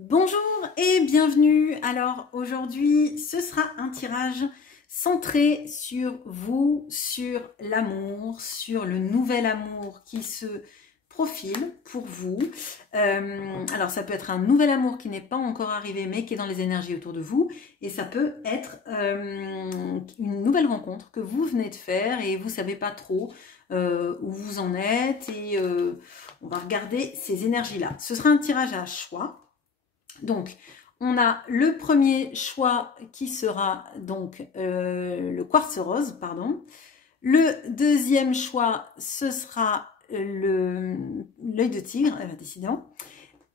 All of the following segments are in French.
Bonjour et bienvenue. Alors aujourd'hui, ce sera un tirage centré sur vous, sur l'amour, sur le nouvel amour qui se profile pour vous. Alors ça peut être un nouvel amour qui n'est pas encore arrivé mais qui est dans les énergies autour de vous. Et ça peut être une nouvelle rencontre que vous venez de faire et vous savez pas trop où vous en êtes. Et on va regarder ces énergies-là. Ce sera un tirage à choix. Donc, on a le premier choix qui sera donc le quartz rose, pardon. Le deuxième choix, ce sera l'œil de tigre, décidément.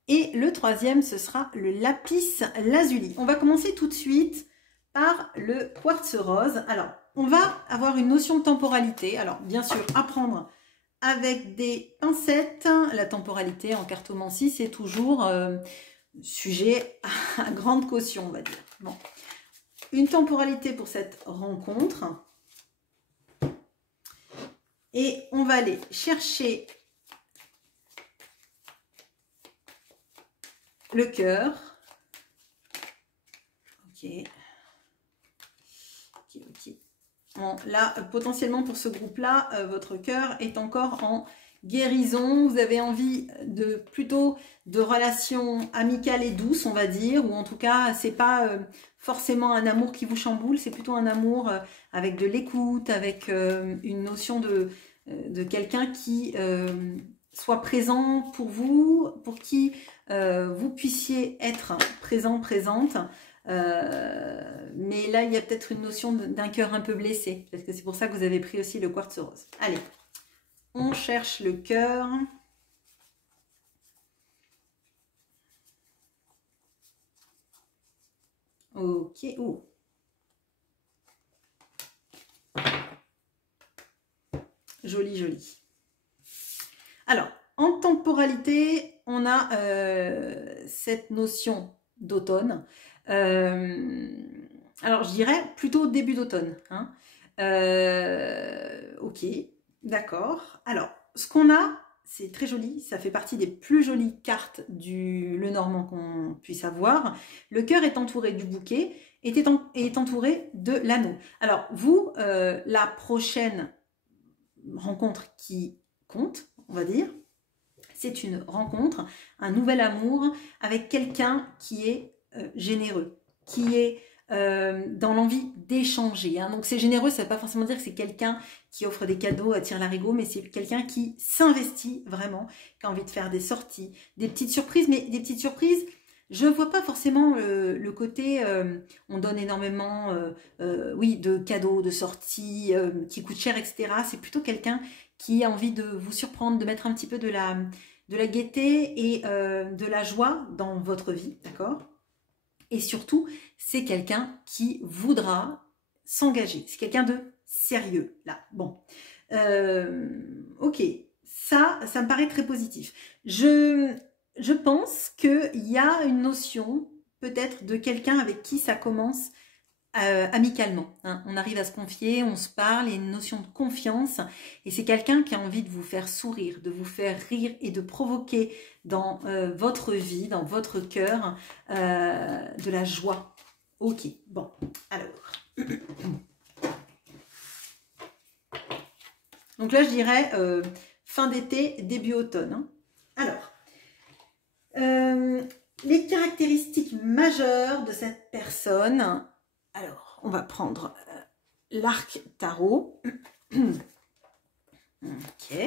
Et le troisième, ce sera le lapis lazuli. On va commencer tout de suite par le quartz rose. Alors, on va avoir une notion de temporalité. Alors, bien sûr, à prendre avec des pincettes. La temporalité en cartomancie, c'est toujours sujet à grande caution, on va dire. Bon. Une temporalité pour cette rencontre. Et on va aller chercher le cœur. Ok. Bon, là, potentiellement pour ce groupe-là, votre cœur est encore en guérison. Vous avez envie plutôt de relations amicales et douces, on va dire, ou en tout cas, c'est pas forcément un amour qui vous chamboule, c'est plutôt un amour avec de l'écoute, avec une notion de quelqu'un qui soit présent pour vous, pour qui vous puissiez être présent, présente. Mais là, il y a peut-être une notion d'un cœur un peu blessé. Peut-être que c'est pour ça que vous avez pris aussi le quartz rose. Allez, on cherche le cœur. Ok. Oh. Joli, joli. Alors, en temporalité, on a cette notion d'automne. Alors, je dirais plutôt début d'automne. Hein. Ok, d'accord. Alors, ce qu'on a, c'est très joli. Ça fait partie des plus jolies cartes du Lenormand qu'on puisse avoir. Le cœur est entouré du bouquet et est entouré de l'anneau. Alors, vous, la prochaine rencontre qui compte, on va dire, c'est une rencontre, un nouvel amour avec quelqu'un qui est généreux, qui est dans l'envie d'échanger. Hein. Donc c'est généreux, ça ne veut pas forcément dire que c'est quelqu'un qui offre des cadeaux à tire-larigot, mais c'est quelqu'un qui s'investit vraiment, qui a envie de faire des sorties, des petites surprises, mais des petites surprises. Je ne vois pas forcément le côté on donne énormément oui, de cadeaux, de sorties qui coûtent cher, etc. C'est plutôt quelqu'un qui a envie de vous surprendre, de mettre un petit peu de la gaieté et de la joie dans votre vie, d'accord? Et surtout, c'est quelqu'un qui voudra s'engager. C'est quelqu'un de sérieux, là. Bon. Ok, ça me paraît très positif. Je pense qu'il y a une notion, peut-être, de quelqu'un avec qui ça commence amicalement. Hein. On arrive à se confier, on se parle, il y a une notion de confiance. Et c'est quelqu'un qui a envie de vous faire sourire, de vous faire rire et de provoquer dans votre vie, dans votre cœur, de la joie. Ok, bon, alors. Donc là, je dirais fin d'été, début automne. Hein. Alors, les caractéristiques majeures de cette personne. Alors, on va prendre l'arc tarot. Ok.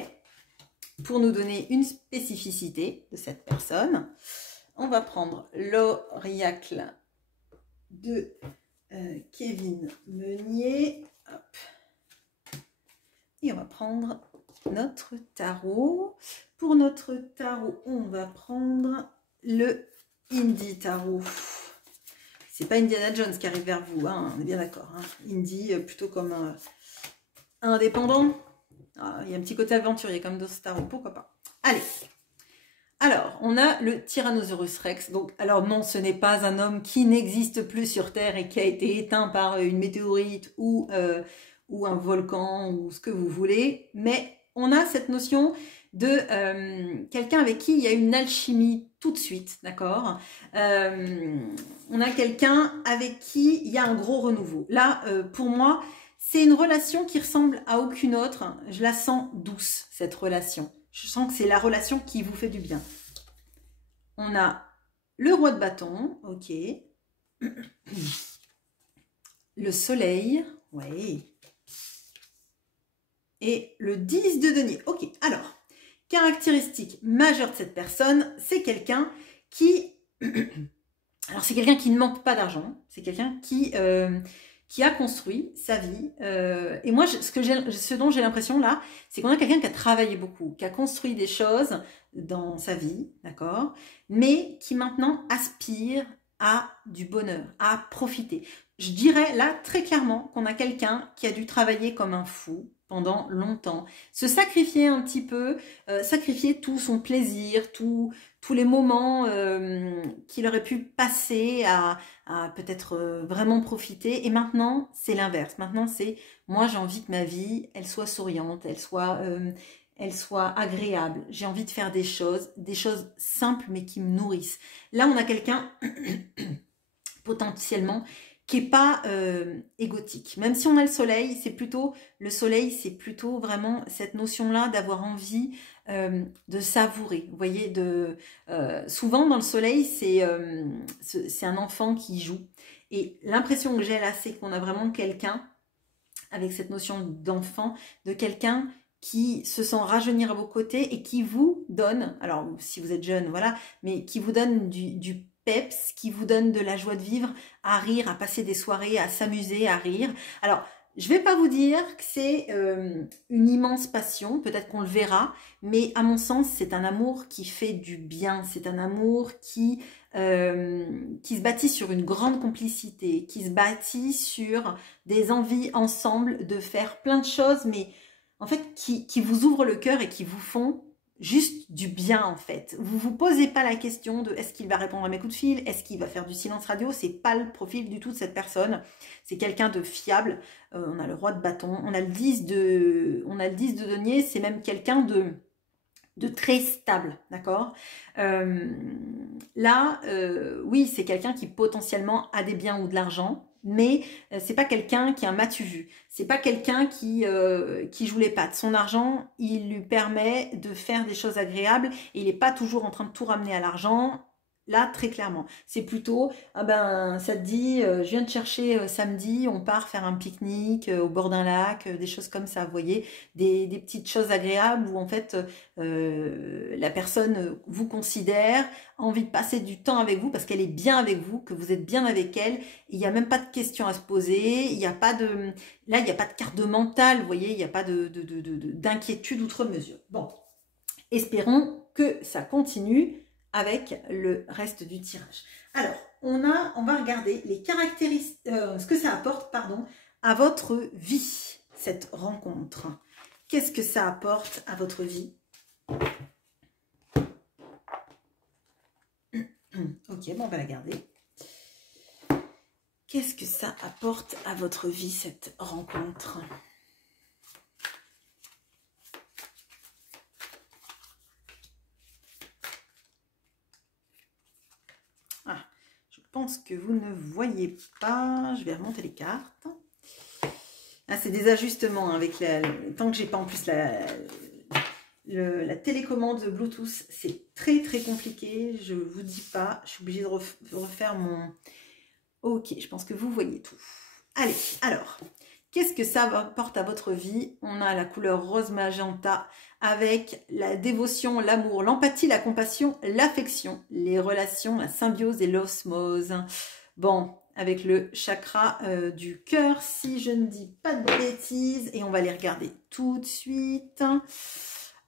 Pour nous donner une spécificité de cette personne, on va prendre l'oracle de Kevin Meunier. Hop. Et on va prendre notre tarot. Pour notre tarot, on va prendre le Indie Tarot. C'est pas Indiana Jones qui arrive vers vous, hein, on est bien d'accord. Hein. Indie, plutôt comme indépendant. Ah, il y a un petit côté aventurier comme dans ce tarot, pourquoi pas. Allez. Alors, on a le Tyrannosaurus Rex. Donc, alors non, ce n'est pas un homme qui n'existe plus sur Terre et qui a été éteint par une météorite ou un volcan ou ce que vous voulez. Mais on a cette notion de quelqu'un avec qui il y a une alchimie tout de suite, d'accord. On a quelqu'un avec qui il y a un gros renouveau. Là, pour moi, c'est une relation qui ressemble à aucune autre. Je la sens douce, cette relation. Je sens que c'est la relation qui vous fait du bien. On a le roi de bâton, ok. Le soleil, oui. Et le 10 de denier. Ok, alors, caractéristique majeure de cette personne, c'est quelqu'un qui... Alors, c'est quelqu'un qui ne manque pas d'argent. C'est quelqu'un qui a construit sa vie. Et moi, ce dont j'ai l'impression là, c'est qu'on a quelqu'un qui a travaillé beaucoup, qui a construit des choses dans sa vie, d'accord, mais qui maintenant aspire à du bonheur, à profiter. Je dirais là très clairement qu'on a quelqu'un qui a dû travailler comme un fou pendant longtemps, se sacrifier un petit peu, sacrifier tout son plaisir, tous les moments qu'il aurait pu passer à peut-être vraiment profiter. Et maintenant, c'est l'inverse. Maintenant, c'est moi, j'ai envie que ma vie, elle soit souriante, elle soit agréable. J'ai envie de faire des choses simples mais qui me nourrissent. Là, on a quelqu'un potentiellement qui n'est pas égotique. Même si on a le soleil, c'est plutôt vraiment cette notion-là d'avoir envie de savourer. Vous voyez, souvent dans le soleil, c'est un enfant qui joue. Et l'impression que j'ai là, c'est qu'on a vraiment quelqu'un, avec cette notion d'enfant, de quelqu'un qui se sent rajeunir à vos côtés et qui vous donne, alors si vous êtes jeune, voilà, mais qui vous donne du peps, qui vous donne de la joie de vivre, à rire, à passer des soirées, à s'amuser, à rire. Alors, je ne vais pas vous dire que c'est une immense passion, peut-être qu'on le verra, mais à mon sens, c'est un amour qui fait du bien, c'est un amour qui se bâtit sur une grande complicité, qui se bâtit sur des envies ensemble de faire plein de choses, mais en fait, qui vous ouvrent le cœur et qui vous font juste du bien en fait. Vous vous posez pas la question de est-ce qu'il va répondre à mes coups de fil, est-ce qu'il va faire du silence radio, c'est pas le profil du tout de cette personne. C'est quelqu'un de fiable. On a le roi de bâton, on a le 10 de denier, c'est même quelqu'un de très stable, d'accord. Là, oui, c'est quelqu'un qui potentiellement a des biens ou de l'argent, mais c'est pas quelqu'un qui a un matu vu. C'est pas quelqu'un qui joue les pattes. Son argent, il lui permet de faire des choses agréables et il n'est pas toujours en train de tout ramener à l'argent. Là, très clairement, c'est plutôt, ah ben, ça te dit, je viens te chercher samedi, on part faire un pique-nique au bord d'un lac, des choses comme ça, vous voyez, des petites choses agréables où en fait, la personne vous considère, a envie de passer du temps avec vous parce qu'elle est bien avec vous, que vous êtes bien avec elle, il n'y a même pas de questions à se poser, il n'y a pas de, là, il n'y a pas de carte de mental, vous voyez, il n'y a pas d'inquiétude outre mesure. Bon, espérons que ça continue avec le reste du tirage. Alors, on va regarder les caractéristiques, ce que ça apporte, pardon, à votre vie, cette rencontre. Qu'est-ce que ça apporte à votre vie? Ok, bon, on va la garder. Qu'est-ce que ça apporte à votre vie, cette rencontre? Je pense que vous ne voyez pas. Je vais remonter les cartes. Ah, c'est des ajustements avec tant que j'ai pas en plus la télécommande Bluetooth, c'est très très compliqué. Je vous dis pas. Je suis obligée de refaire mon. Ok, je pense que vous voyez tout. Allez, alors, qu'est-ce que ça apporte à votre vie? On a la couleur rose magenta avec la dévotion, l'amour, l'empathie, la compassion, l'affection, les relations, la symbiose et l'osmose. Bon, avec le chakra du cœur, si je ne dis pas de bêtises, et on va les regarder tout de suite.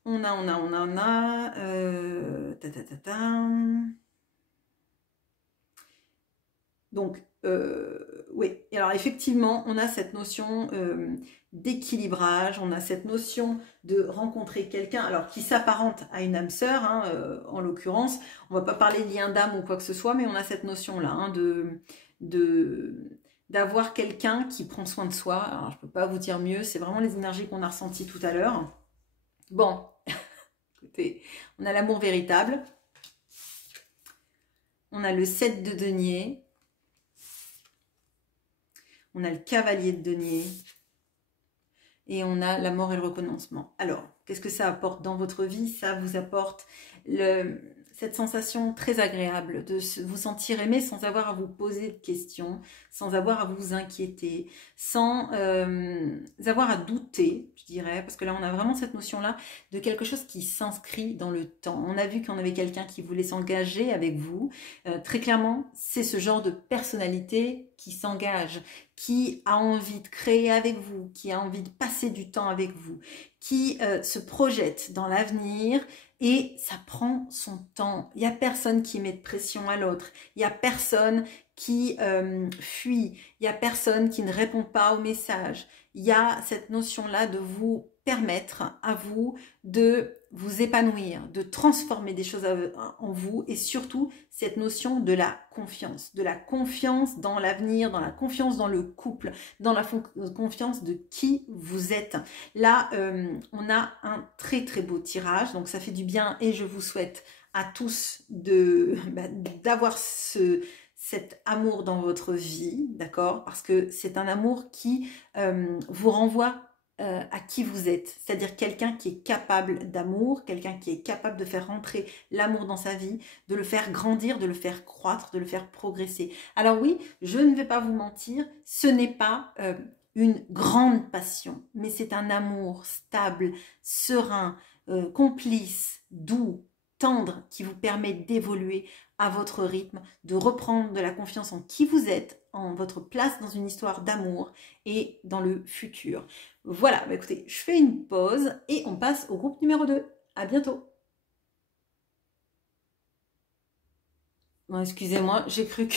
On a. Donc, oui, alors effectivement, on a cette notion d'équilibrage, on a cette notion de rencontrer quelqu'un, alors qui s'apparente à une âme sœur, hein, en l'occurrence, on va pas parler de lien d'âme ou quoi que ce soit, mais on a cette notion-là, hein, d'avoir quelqu'un qui prend soin de soi. Alors, je peux pas vous dire mieux, c'est vraiment les énergies qu'on a ressenties tout à l'heure. Bon, Écoutez, on a l'amour véritable. On a le 7 de denier. On a le cavalier de denier. Et on a la mort et le recommencement. Alors, qu'est-ce que ça apporte dans votre vie? Ça vous apporte cette sensation très agréable de vous sentir aimé sans avoir à vous poser de questions, sans avoir à vous inquiéter, sans avoir à douter, je dirais, parce que là, on a vraiment cette notion-là de quelque chose qui s'inscrit dans le temps. On a vu qu'on avait quelqu'un qui voulait s'engager avec vous. Très clairement, c'est ce genre de personnalité qui s'engage, qui a envie de créer avec vous, qui a envie de passer du temps avec vous, qui se projette dans l'avenir et ça prend son temps. Il n'y a personne qui met de pression à l'autre, il n'y a personne qui fuit, il n'y a personne qui ne répond pas aux messages. Il y a cette notion-là de vous permettre à vous de vous épanouir, de transformer des choses en vous et surtout cette notion de la confiance dans l'avenir, dans la confiance dans le couple, dans la confiance de qui vous êtes. Là, on a un très très beau tirage, donc ça fait du bien et je vous souhaite à tous d'avoir cet amour dans votre vie, d'accord? Parce que c'est un amour qui vous renvoie à qui vous êtes, c'est-à-dire quelqu'un qui est capable d'amour, quelqu'un qui est capable de faire rentrer l'amour dans sa vie, de le faire grandir, de le faire croître, de le faire progresser. Alors oui, je ne vais pas vous mentir, ce n'est pas une grande passion, mais c'est un amour stable, serein, complice, doux, tendre, qui vous permet d'évoluer à votre rythme, de reprendre de la confiance en qui vous êtes, en votre place dans une histoire d'amour et dans le futur. Voilà, bah écoutez, je fais une pause et on passe au groupe numéro 2. À bientôt. Bon, excusez-moi, j'ai cru que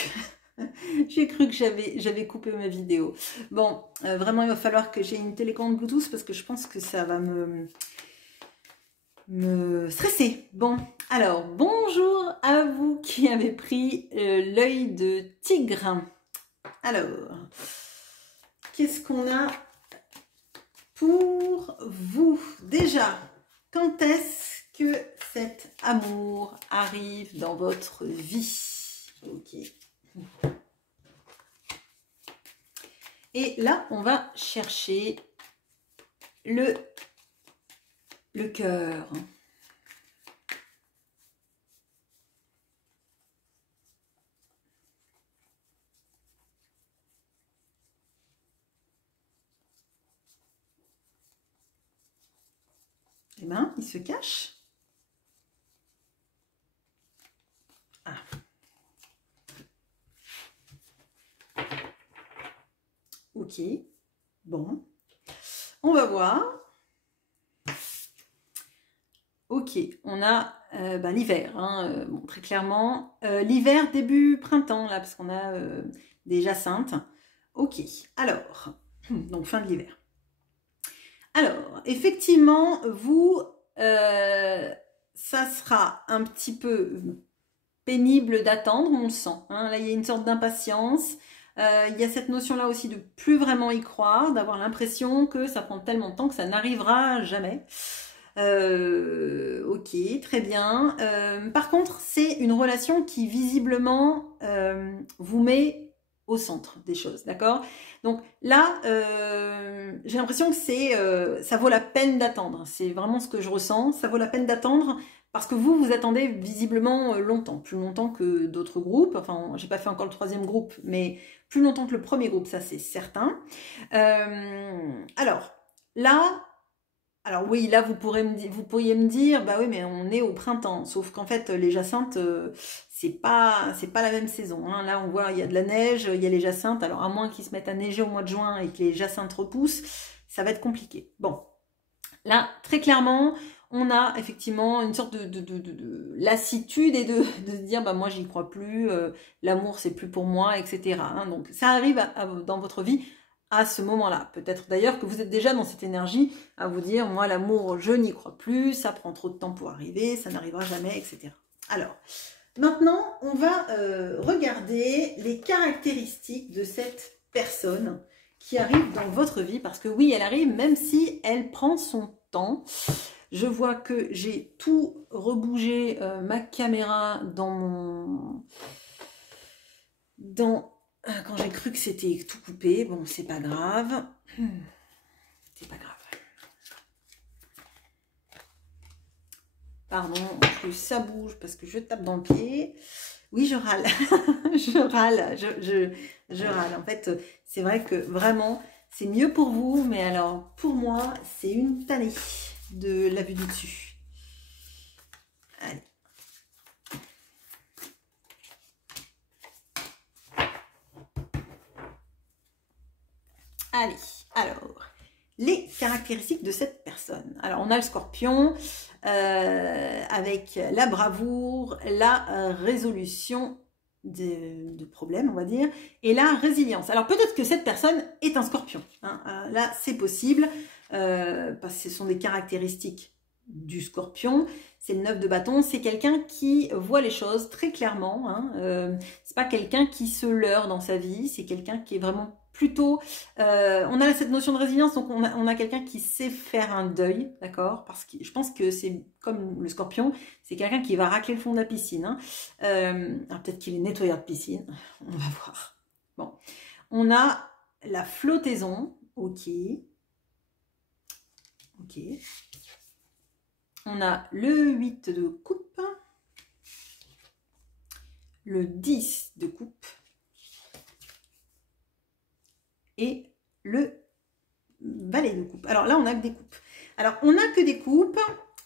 j'avais coupé ma vidéo. Bon, vraiment, il va falloir que j'ai une télécommande Bluetooth parce que je pense que ça va me stresser. Bon, alors, bonjour à vous qui avez pris l'œil de tigre. Alors, qu'est-ce qu'on a pour vous? Déjà, quand est-ce que cet amour arrive dans votre vie? Ok. Et là, on va chercher le cœur. Eh bien, il se cache. Ah. Ok. Bon. On va voir. Ok, on a l'hiver, hein, bon, très clairement. L'hiver, début printemps, là, parce qu'on a des jacinthes. Ok, alors, donc fin de l'hiver. Alors, effectivement, vous, ça sera un petit peu pénible d'attendre, on le sent. Hein, là, il y a une sorte d'impatience. Il y a cette notion-là aussi de plus vraiment y croire, d'avoir l'impression que ça prend tellement de temps que ça n'arrivera jamais. Ok, très bien. Par contre, c'est une relation qui visiblement vous met au centre des choses, d'accord? Donc là, j'ai l'impression que ça vaut la peine d'attendre. C'est vraiment ce que je ressens. Ça vaut la peine d'attendre parce que vous attendez visiblement longtemps, plus longtemps que d'autres groupes. Enfin, j'ai pas fait encore le 3e groupe, mais plus longtemps que le 1er groupe, ça c'est certain. Alors là. Alors oui, là vous pourriez me dire, bah oui, mais on est au printemps. Sauf qu'en fait, les jacinthes, c'est pas la même saison. Hein. Là, on voit, il y a de la neige, il y a les jacinthes. Alors à moins qu'ils se mettent à neiger au mois de juin et que les jacinthes repoussent, ça va être compliqué. Bon, là, très clairement, on a effectivement une sorte de lassitude et de se dire, bah moi j'y crois plus, l'amour c'est plus pour moi, etc. Hein. Donc ça arrive dans votre vie à ce moment-là. Peut-être d'ailleurs que vous êtes déjà dans cette énergie à vous dire, moi l'amour, je n'y crois plus, ça prend trop de temps pour arriver, ça n'arrivera jamais, etc. Alors, maintenant, on va regarder les caractéristiques de cette personne qui arrive dans votre vie, parce que oui, elle arrive même si elle prend son temps. Je vois que j'ai tout rebougé ma caméra dans mon... quand j'ai cru que c'était tout coupé. Bon, c'est pas grave. C'est pas grave. Pardon, en plus ça bouge parce que je tape dans le pied. Oui, je râle. Je râle. Je râle. En fait, c'est vrai que vraiment, c'est mieux pour vous. Mais alors, pour moi, c'est une tannée de la vue du dessus. Allez. Allez, alors, les caractéristiques de cette personne. Alors, on a le scorpion avec la bravoure, la résolution de problèmes, on va dire, et la résilience. Alors, peut-être que cette personne est un scorpion. Hein. Là, c'est possible, parce que ce sont des caractéristiques du scorpion. C'est le 9 de bâton, c'est quelqu'un qui voit les choses très clairement. Hein. C'est pas quelqu'un qui se leurre dans sa vie, c'est quelqu'un qui est vraiment plutôt, on a cette notion de résilience, donc on a quelqu'un qui sait faire un deuil, d'accord? Parce que je pense que c'est comme le scorpion, c'est quelqu'un qui va racler le fond de la piscine. Hein. Alors peut-être qu'il est nettoyeur de piscine, on va voir. Bon, on a la flottaison, ok. Ok. On a le 8 de coupe, le 10 de coupe, et le valet de coupe. Alors là, on n'a que des coupes. Alors, on n'a que des coupes.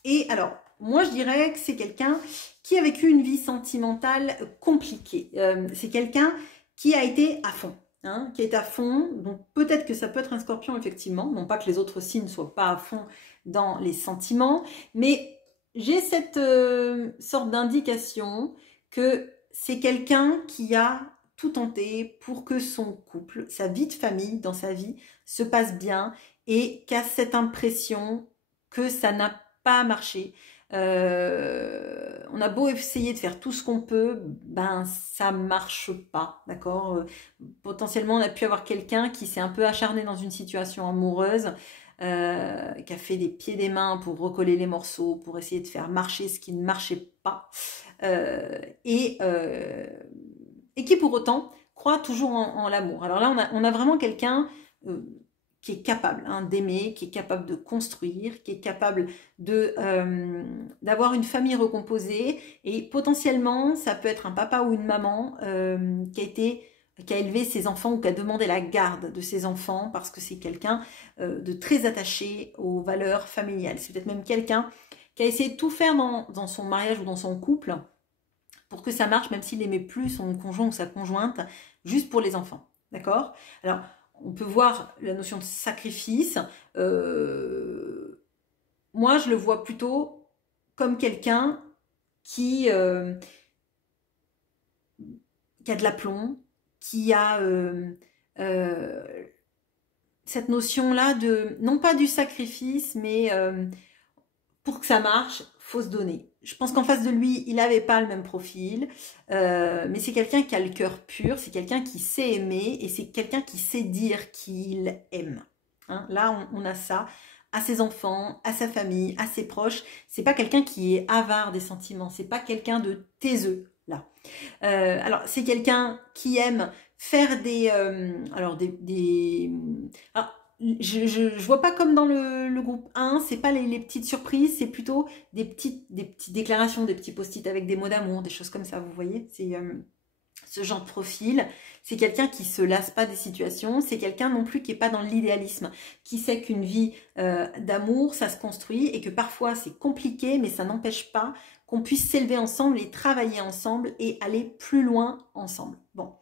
Et alors, moi, je dirais que c'est quelqu'un qui a vécu une vie sentimentale compliquée. C'est quelqu'un qui a été à fond. Hein, qui est à fond. Donc, peut-être que ça peut être un scorpion, effectivement. Non pas que les autres signes ne soient pas à fond dans les sentiments. Mais j'ai cette sorte d'indication que c'est quelqu'un qui a tout tenté pour que son couple, sa vie de famille dans sa vie, se passe bien et qu'a cette impression que ça n'a pas marché. On a beau essayer de faire tout ce qu'on peut, ben ça marche pas, d'accord. Potentiellement, on a pu avoir quelqu'un qui s'est un peu acharné dans une situation amoureuse, qui a fait des pieds et des mains pour recoller les morceaux, pour essayer de faire marcher ce qui ne marchait pas, et qui pour autant croit toujours en l'amour. Alors là, on a vraiment quelqu'un qui est capable hein, d'aimer, qui est capable de construire, qui est capable d'avoir une famille recomposée. Et potentiellement, ça peut être un papa ou une maman qui a élevé ses enfants ou qui a demandé la garde de ses enfants parce que c'est quelqu'un de très attaché aux valeurs familiales. C'est peut-être même quelqu'un qui a essayé de tout faire dans son mariage ou dans son couple pour que ça marche, même s'il n'aimait plus son conjoint ou sa conjointe, juste pour les enfants. D'accord? Alors, on peut voir la notion de sacrifice. Moi, je le vois plutôt comme quelqu'un qui a de l'aplomb, qui a cette notion-là de, non pas du sacrifice, mais pour que ça marche, faut se donner. Je pense qu'en face de lui, il n'avait pas le même profil, mais c'est quelqu'un qui a le cœur pur, c'est quelqu'un qui sait aimer et c'est quelqu'un qui sait dire qu'il aime. Hein, là, on a ça à ses enfants, à sa famille, à ses proches. C'est pas quelqu'un qui est avare des sentiments, c'est pas quelqu'un de taiseux là. Alors, c'est quelqu'un qui aime faire alors, je vois pas comme dans le groupe 1, c'est pas les petites surprises, c'est plutôt des petites déclarations, des petits post-it avec des mots d'amour, des choses comme ça, vous voyez. C'est ce genre de profil. C'est quelqu'un qui se lasse pas des situations, c'est quelqu'un non plus qui est pas dans l'idéalisme, qui sait qu'une vie d'amour, ça se construit et que parfois c'est compliqué, mais ça n'empêche pas qu'on puisse s'élever ensemble et travailler ensemble et aller plus loin ensemble. Bon.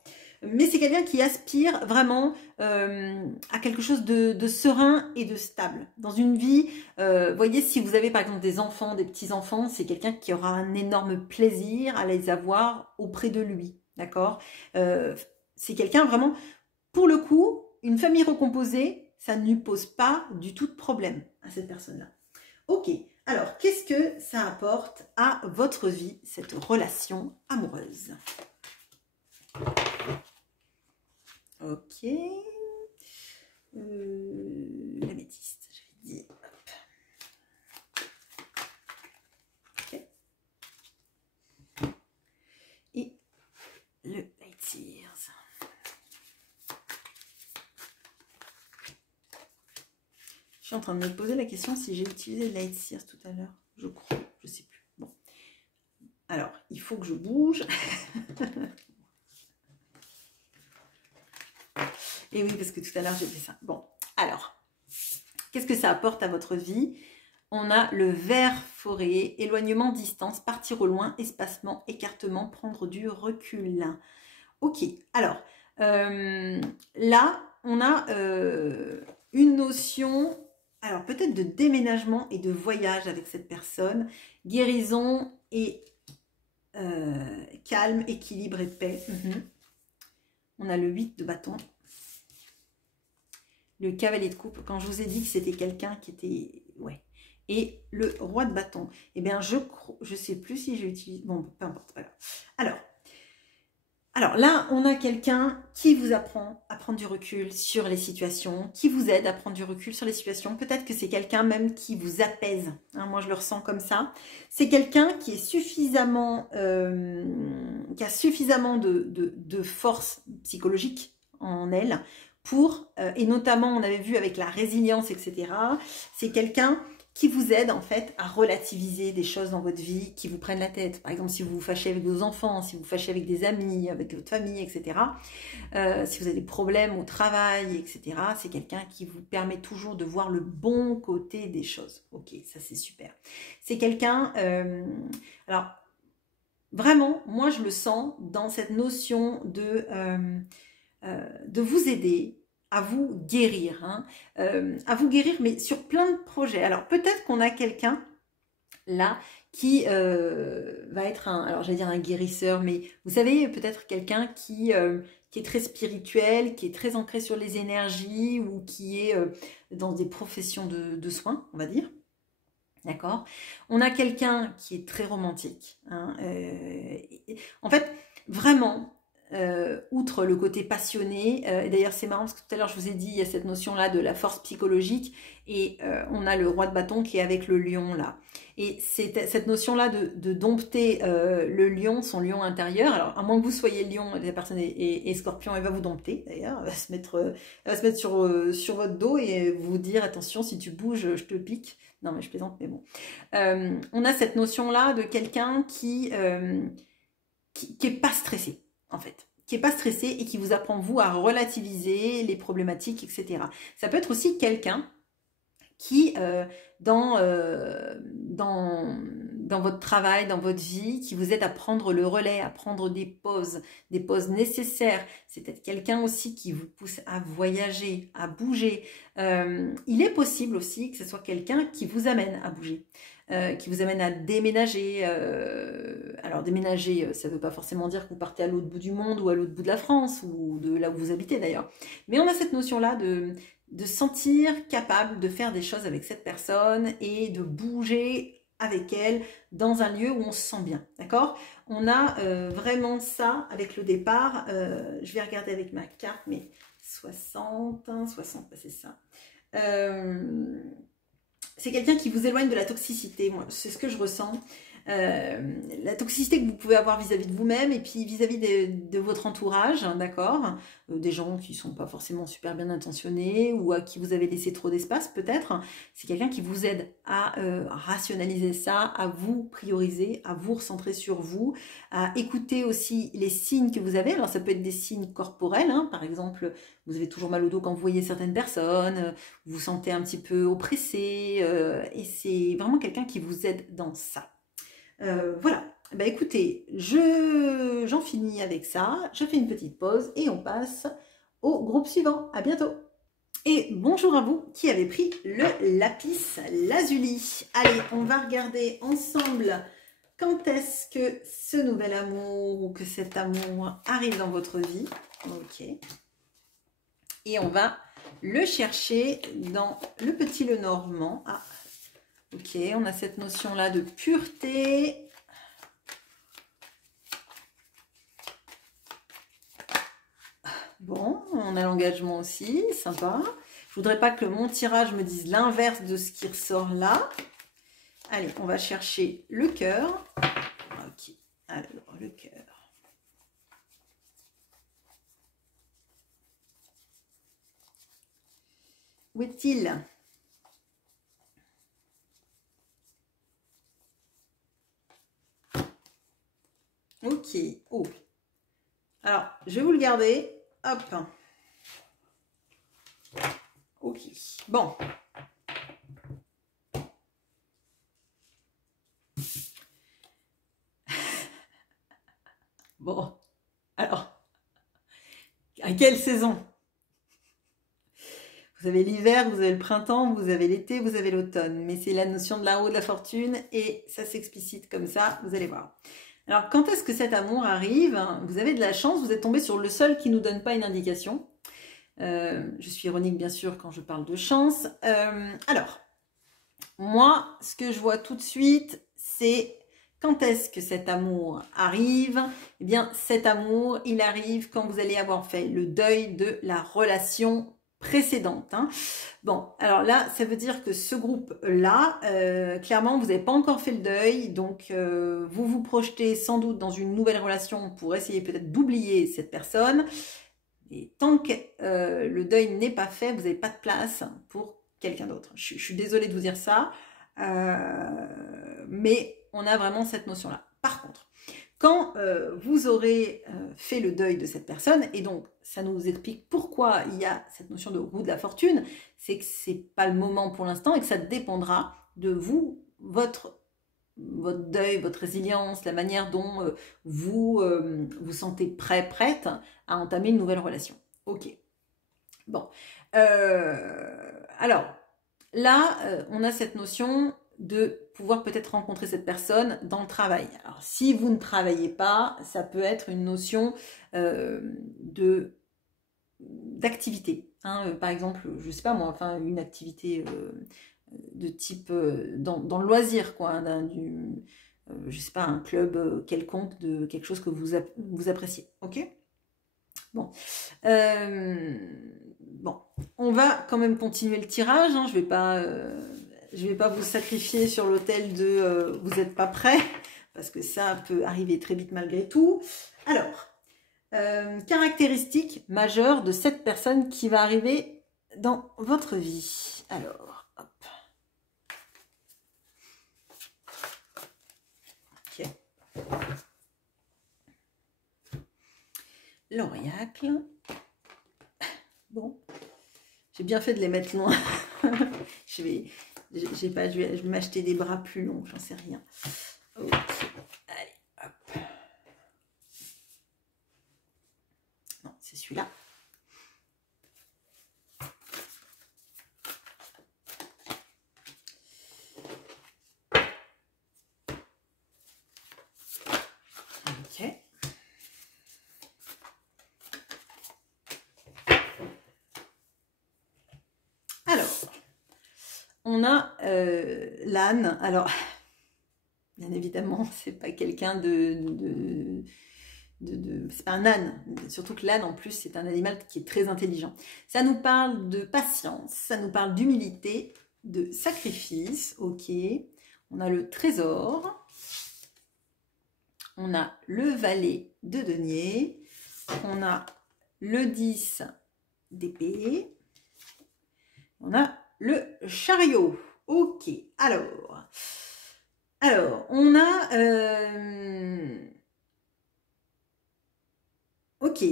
Mais c'est quelqu'un qui aspire vraiment à quelque chose de serein et de stable. Dans une vie, voyez, si vous avez par exemple des enfants, des petits-enfants, c'est quelqu'un qui aura un énorme plaisir à les avoir auprès de lui. D'accord c'est quelqu'un vraiment, pour le coup, une famille recomposée, ça ne lui pose pas du tout de problème à cette personne-là. Ok, alors qu'est-ce que ça apporte à votre vie, cette relation amoureuse ? Ok. L'améthyste, j'avais dit. Hop. suis en train de me poser la question si j'ai utilisé Light Sears tout à l'heure. Je crois, je sais plus. Bon. Alors, il faut que je bouge. Et oui, parce que tout à l'heure, j'ai fait ça. Bon, alors, qu'est-ce que ça apporte à votre vie? On a le vert forêt, éloignement, distance, partir au loin, espacement, écartement, prendre du recul. Ok, alors, là, on a une notion, alors peut-être de déménagement et de voyage avec cette personne, guérison et calme, équilibre et paix. On a le 8 de bâton. Le cavalier de coupe, quand je vous ai dit que c'était quelqu'un qui était... Ouais. Et le roi de bâton. Eh bien, je sais plus si j'ai utilisé... Bon, peu importe, c'est pas grave. Alors là, on a quelqu'un qui vous apprend à prendre du recul sur les situations, qui vous aide à prendre du recul sur les situations. Peut-être que c'est quelqu'un même qui vous apaise. Hein, moi, je le ressens comme ça. C'est quelqu'un qui est suffisamment... qui a suffisamment de force psychologique en elle pour... et notamment, on avait vu avec la résilience, etc. C'est quelqu'un qui vous aide en fait à relativiser des choses dans votre vie qui vous prennent la tête. Par exemple, si vous vous fâchez avec vos enfants, si vous vous fâchez avec des amis, avec votre famille, etc. Si vous avez des problèmes au travail, etc. C'est quelqu'un qui vous permet toujours de voir le bon côté des choses. Ok, ça c'est super. C'est quelqu'un... alors, vraiment, moi je le sens dans cette notion de vous aider, à vous guérir, hein, mais sur plein de projets. Alors peut-être qu'on a quelqu'un là qui va être alors j'allais dire un guérisseur, mais vous savez, peut-être quelqu'un qui est très spirituel, qui est très ancré sur les énergies ou qui est dans des professions de soins, on va dire. D'accord. On a quelqu'un qui est très romantique. Hein, en fait, vraiment, outre le côté passionné, et d'ailleurs c'est marrant parce que tout à l'heure je vous ai dit, il y a cette notion-là de la force psychologique, et on a le roi de bâton qui est avec le lion là. Et c'est cette notion-là de dompter le lion, son lion intérieur. Alors, à moins que vous soyez lion, la personne est scorpion, elle va vous dompter d'ailleurs, elle va se mettre sur votre dos et vous dire attention, si tu bouges, je te pique. Non, mais je plaisante, mais bon. On a cette notion-là de quelqu'un qui est pas stressé, en fait. Qui est pas stressé et qui vous apprend, vous, à relativiser les problématiques, etc. Ça peut être aussi quelqu'un qui, dans votre travail, dans votre vie, qui vous aide à prendre le relais, à prendre des pauses nécessaires. C'est peut-être quelqu'un aussi qui vous pousse à voyager, à bouger. Il est possible aussi que ce soit quelqu'un qui vous amène à bouger, qui vous amène à déménager. Alors déménager, ça ne veut pas forcément dire que vous partez à l'autre bout du monde ou à l'autre bout de la France ou de là où vous habitez d'ailleurs. Mais on a cette notion-là de sentir capable de faire des choses avec cette personne et de bouger avec elle dans un lieu où on se sent bien, d'accord? On a vraiment ça avec le départ. Je vais regarder avec ma carte, mais 60, c'est ça. C'est quelqu'un qui vous éloigne de la toxicité, moi, c'est ce que je ressens. La toxicité que vous pouvez avoir vis-à-vis de vous-même et puis vis-à-vis de votre entourage, hein, d'accord, des gens qui ne sont pas forcément super bien intentionnés ou à qui vous avez laissé trop d'espace peut-être. C'est quelqu'un qui vous aide à rationaliser ça, à vous prioriser, à vous recentrer sur vous, à écouter aussi les signes que vous avez. Alors ça peut être des signes corporels, hein, par exemple, vous avez toujours mal au dos quand vous voyez certaines personnes, vous vous sentez un petit peu oppressé, et c'est vraiment quelqu'un qui vous aide dans ça. Voilà, bah écoutez, j'en finis avec ça, je fais une petite pause et on passe au groupe suivant. À bientôt. Et bonjour à vous qui avez pris le lapis lazuli. Allez, on va regarder ensemble quand est-ce que ce nouvel amour ou que cet amour arrive dans votre vie. Ok. Et on va le chercher dans le petit Lenormand. Ah, ok, on a cette notion-là de pureté. Bon, on a l'engagement aussi, sympa. Je voudrais pas que mon tirage me dise l'inverse de ce qui ressort là. Allez, on va chercher le cœur. Ok, alors le cœur. Où est-il? Oh. Alors, je vais vous le garder. Hop. Ok. Bon. Bon. Alors, à quelle saison? Vous avez l'hiver, vous avez le printemps, vous avez l'été, vous avez l'automne. Mais c'est la notion de la roue de la fortune et ça s'explicite comme ça, vous allez voir. Alors, quand est-ce que cet amour arrive? Vous avez de la chance, vous êtes tombé sur le seul qui ne nous donne pas une indication. Je suis ironique, bien sûr, quand je parle de chance. Alors, moi, ce que je vois tout de suite, c'est quand est-ce que cet amour arrive? Eh bien, cet amour, il arrive quand vous allez avoir fait le deuil de la relation précédente. Hein. Bon, alors là, ça veut dire que ce groupe-là, clairement, vous n'avez pas encore fait le deuil, donc vous vous projetez sans doute dans une nouvelle relation pour essayer peut-être d'oublier cette personne. Et tant que le deuil n'est pas fait, vous n'avez pas de place pour quelqu'un d'autre. Je suis désolée de vous dire ça, mais on a vraiment cette notion-là. Par contre, quand vous aurez fait le deuil de cette personne, et donc ça nous explique pourquoi il y a cette notion de roue de la fortune, c'est que ce n'est pas le moment pour l'instant et que ça dépendra de vous, votre deuil, votre résilience, la manière dont vous vous sentez prêt, prête à entamer une nouvelle relation. Ok. Bon. Alors, là, on a cette notion de pouvoir peut-être rencontrer cette personne dans le travail. Alors, si vous ne travaillez pas, ça peut être une notion d'activité. Hein. Par exemple, je ne sais pas moi, enfin, une activité de type dans le loisir, quoi, hein, je sais pas, un club quelconque de quelque chose que vous appréciez. Ok. Bon. Bon, on va quand même continuer le tirage. Hein. Je vais pas vous sacrifier sur l'autel de vous n'êtes pas prêt, parce que ça peut arriver très vite malgré tout. Alors, caractéristiques majeures de cette personne qui va arriver dans votre vie. Alors, hop. Ok. L'Oriacle. Bon, j'ai bien fait de les mettre loin. je vais m'acheter des bras plus longs, j'en sais rien. Ok, allez, hop. Non, c'est celui-là. Ok. Alors, on a l'âne. Alors, bien évidemment, c'est pas quelqu'un c'est pas un âne. Surtout que l'âne, en plus, c'est un animal qui est très intelligent. Ça nous parle de patience, ça nous parle d'humilité, de sacrifice. Ok. On a le trésor. On a le valet de denier. On a le 10 d'épée. On a le chariot. Ok, alors on a... Ok,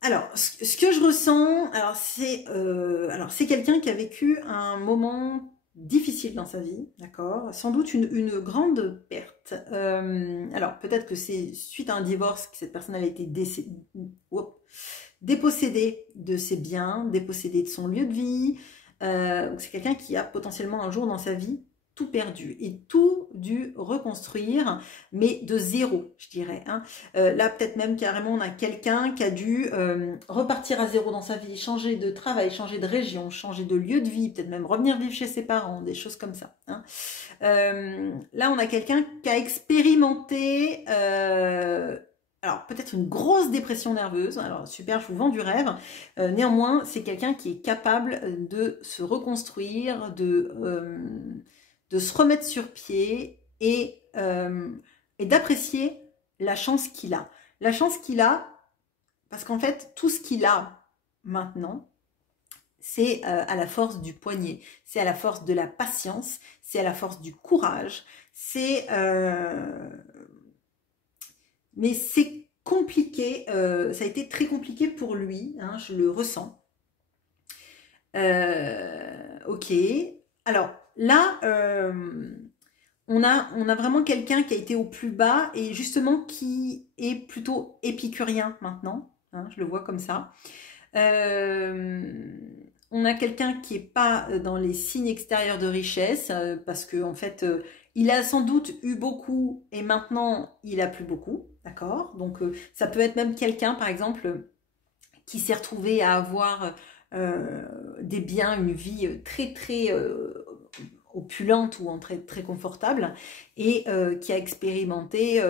alors ce que je ressens, alors c'est quelqu'un qui a vécu un moment difficile dans sa vie, d'accord? Sans doute une grande perte. Alors peut-être que c'est suite à un divorce que cette personne a été dépossédée de ses biens, dépossédée de son lieu de vie. C'est quelqu'un qui a potentiellement un jour dans sa vie tout perdu et tout dû reconstruire, mais de zéro, je dirais. Hein. Là, peut-être même carrément, on a quelqu'un qui a dû repartir à zéro dans sa vie, changer de travail, changer de région, changer de lieu de vie, peut-être même revenir vivre chez ses parents, des choses comme ça. Hein. Là, on a quelqu'un qui a expérimenté... alors, peut-être une grosse dépression nerveuse. Alors, super, je vous vends du rêve. Néanmoins, c'est quelqu'un qui est capable de se reconstruire, de se remettre sur pied et d'apprécier la chance qu'il a. La chance qu'il a, parce qu'en fait, tout ce qu'il a maintenant, c'est à la force du poignet, c'est à la force de la patience, c'est à la force du courage, mais c'est compliqué, ça a été très compliqué pour lui, hein, je le ressens. Ok, alors là, on a vraiment quelqu'un qui a été au plus bas et justement qui est plutôt épicurien maintenant, hein, je le vois comme ça. On a quelqu'un qui n'est pas dans les signes extérieurs de richesse parce que en fait, il a sans doute eu beaucoup et maintenant il a plus beaucoup, d'accord? Donc ça peut être même quelqu'un, par exemple, qui s'est retrouvé à avoir des biens, une vie très très opulente ou en très, très confortable et qui a expérimenté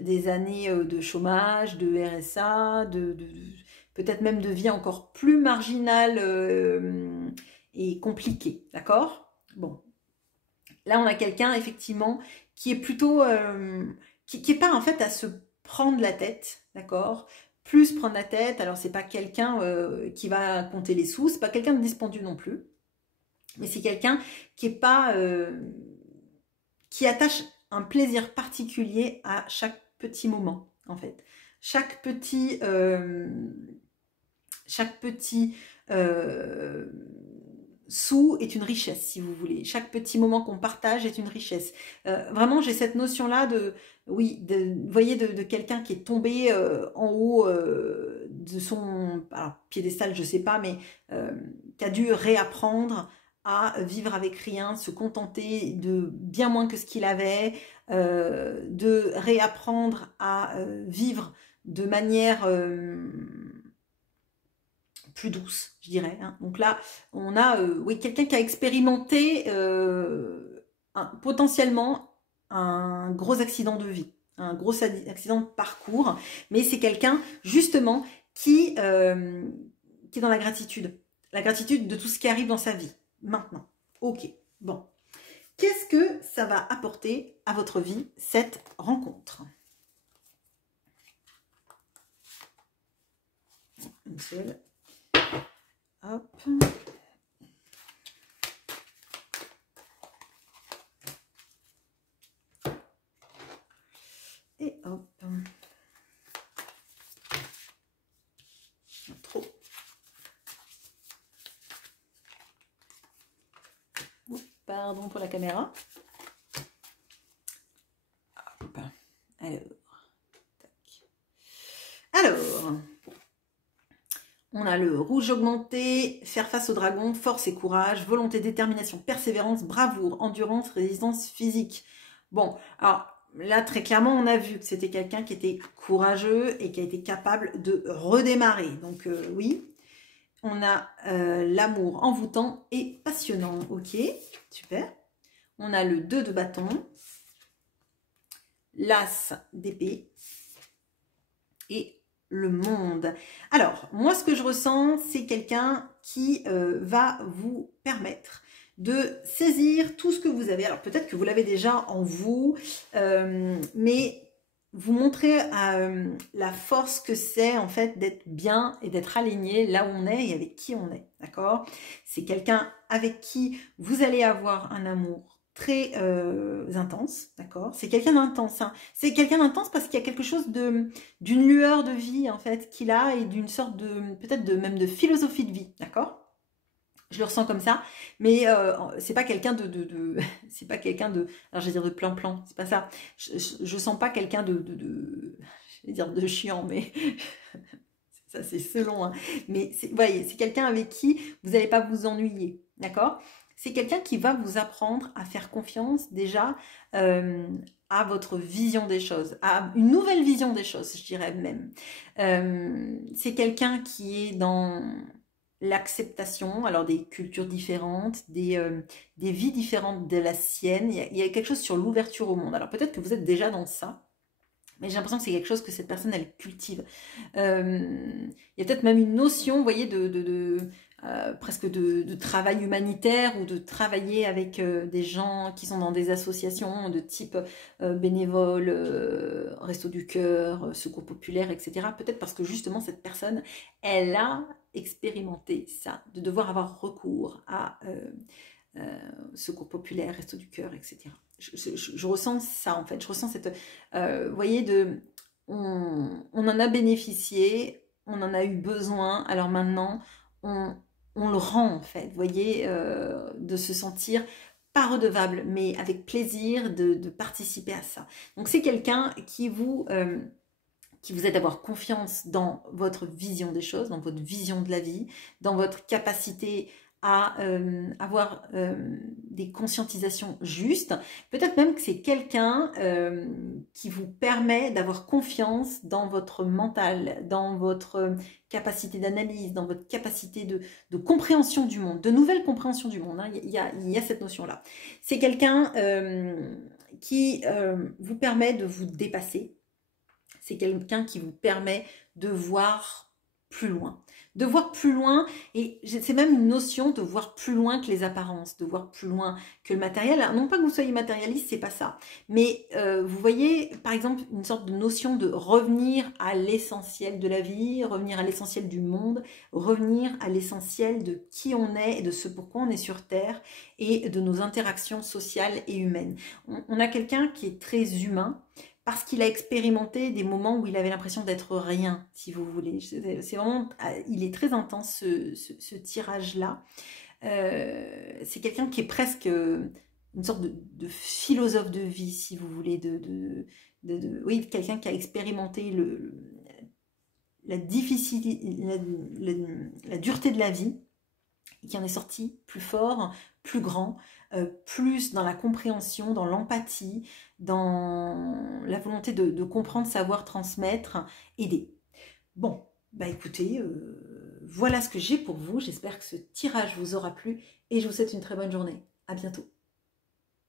des années de chômage, de RSA, peut-être même de vie encore plus marginale et compliquée, d'accord? Bon, là on a quelqu'un effectivement qui est plutôt, qui est pas en fait à se prendre la tête, d'accord? Plus prendre la tête, alors c'est pas quelqu'un qui va compter les sous, c'est pas quelqu'un de dispendieux non plus, mais c'est quelqu'un qui est pas, qui attache un plaisir particulier à chaque petit moment, en fait. Chaque petit, chaque petit sou est une richesse, si vous voulez. Chaque petit moment qu'on partage est une richesse. Vraiment, j'ai cette notion-là de, oui, vous voyez, de quelqu'un qui est tombé en haut de son alors, piédestal, je sais pas, mais qui a dû réapprendre à vivre avec rien, se contenter de bien moins que ce qu'il avait, de réapprendre à vivre de manière plus douce, je dirais. Hein. Donc là, on a oui, quelqu'un qui a expérimenté potentiellement un gros accident de vie, un gros accident de parcours, mais c'est quelqu'un justement qui est dans la gratitude de tout ce qui arrive dans sa vie, maintenant. Ok, bon. Qu'est-ce que ça va apporter à votre vie, cette rencontre? Une seule. Hop. Et hop. Trop. Pardon pour la caméra. Hop. Alors, on a le rouge augmenté, faire face au dragon, force et courage, volonté, détermination, persévérance, bravoure, endurance, résistance physique. Bon, alors là, très clairement, on a vu que c'était quelqu'un qui était courageux et qui a été capable de redémarrer. Donc oui, on a l'amour envoûtant et passionnant. Ok, super. On a le 2 de bâton, l'as d'épée et le monde. Alors, moi, ce que je ressens, c'est quelqu'un qui va vous permettre de saisir tout ce que vous avez. Alors, peut-être que vous l'avez déjà en vous, mais vous montrer la force que c'est, en fait, d'être bien et d'être aligné là où on est et avec qui on est, d'accord? C'est quelqu'un avec qui vous allez avoir un amour très intense, d'accord? C'est quelqu'un d'intense, hein. C'est quelqu'un d'intense parce qu'il y a quelque chose d'une lueur de vie, en fait, qu'il a et d'une sorte de, peut-être même de philosophie de vie, d'accord? Je le ressens comme ça, mais c'est pas quelqu'un c'est pas quelqu'un de, alors je vais dire de plan-plan, c'est pas ça. Je sens pas quelqu'un je vais dire de chiant, mais ça c'est selon, hein. Mais voyez, c'est quelqu'un avec qui vous n'allez pas vous ennuyer, d'accord? C'est quelqu'un qui va vous apprendre à faire confiance déjà à votre vision des choses, à une nouvelle vision des choses, je dirais même. C'est quelqu'un qui est dans l'acceptation, alors des cultures différentes, des vies différentes de la sienne. Il y a quelque chose sur l'ouverture au monde. Alors peut-être que vous êtes déjà dans ça, mais j'ai l'impression que c'est quelque chose que cette personne, elle cultive. Il y a peut-être même une notion, vous voyez, presque de travail humanitaire ou de travailler avec des gens qui sont dans des associations de type bénévole, Resto du Cœur, Secours Populaire, etc. Peut-être parce que justement, cette personne, elle a expérimenté ça, de devoir avoir recours à Secours Populaire, Resto du Cœur, etc. Je ressens ça en fait, je ressens cette, vous voyez, on en a bénéficié, on en a eu besoin, alors maintenant, on le rend en fait, vous voyez, de se sentir pas redevable, mais avec plaisir de participer à ça. Donc c'est quelqu'un qui vous aide à avoir confiance dans votre vision des choses, dans votre vision de la vie, dans votre capacité à avoir des conscientisations justes. Peut-être même que c'est quelqu'un qui vous permet d'avoir confiance dans votre mental, dans votre capacité d'analyse, dans votre capacité de compréhension du monde, de nouvelle compréhension du monde. Hein. Il y a cette notion-là. C'est quelqu'un qui vous permet de vous dépasser. C'est quelqu'un qui vous permet de voir plus loin. De voir plus loin, et c'est même une notion de voir plus loin que les apparences, de voir plus loin que le matériel. Alors, non pas que vous soyez matérialiste, c'est pas ça. Mais vous voyez, par exemple, une sorte de notion de revenir à l'essentiel de la vie, revenir à l'essentiel du monde, revenir à l'essentiel de qui on est et de ce pourquoi on est sur Terre et de nos interactions sociales et humaines. On a quelqu'un qui est très humain, parce qu'il a expérimenté des moments où il avait l'impression d'être rien, si vous voulez. C'est vraiment, il est très intense ce tirage-là. C'est quelqu'un qui est presque une sorte de philosophe de vie, si vous voulez, oui, quelqu'un qui a expérimenté la dureté de la vie, et qui en est sorti plus fort, plus grand, plus dans la compréhension, dans l'empathie, dans la volonté de comprendre, savoir, transmettre, aider. Bon, bah écoutez, voilà ce que j'ai pour vous. J'espère que ce tirage vous aura plu et je vous souhaite une très bonne journée. À bientôt.